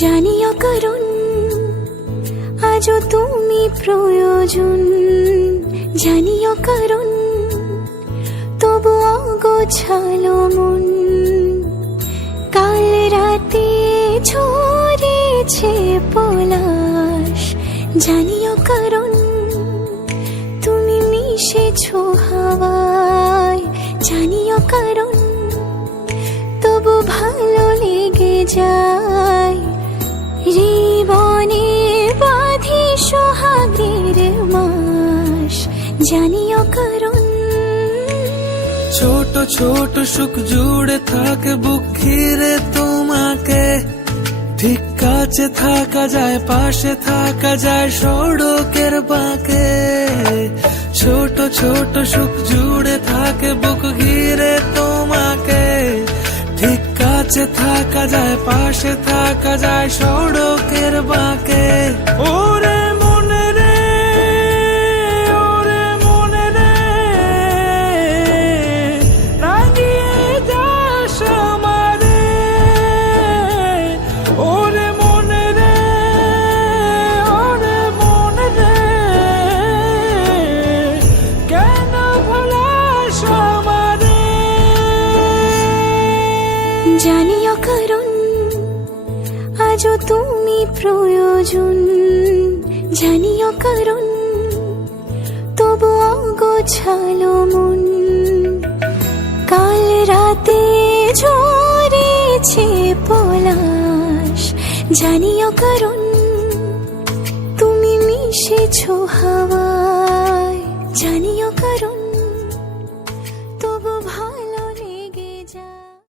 জানিও কারণ আজও তুমি প্রয়োজন, জানিও কারণ তবু অগোছালো মন। কাল রাতে ঝরেছে পলাশ, জানিও কারণ তুমি মিশেছো হাওয়ায়, জানিও কারণ তবু ভালো লেগে যায়। জীবনে বাঁধি সোহাগের মাস, জানিও কারণ ছোট ছোট সুখ জুড়ে থাকে বুক ঘিরে তোমাকে। ঠিক কাছে থাকা যায়, পাশে থাকা যায় সড়কের বাঁকে। ছোট ছোট সুখ জুড়ে থাকে বুক ঘিরে তোমাকে। ঠিক কাছে থাকা যায়, পাশে থাকা যায় সড়কের বাঁকে। ওরে মনে রে, ওরে মনে রে, রাঙিয়ে যাস আমারে। ওরে মনে রে, ওরে মনে রে, কেন ভোলাস আমারে। জানিও কারণ আজও তুমি প্রয়োজন, জানিও কারণ তবু অগোছালো মন। কাল রাতে ঝরেছে পলাশ, জানিও কারণ তুমি মিশেছো হাওয়ায়, জানিও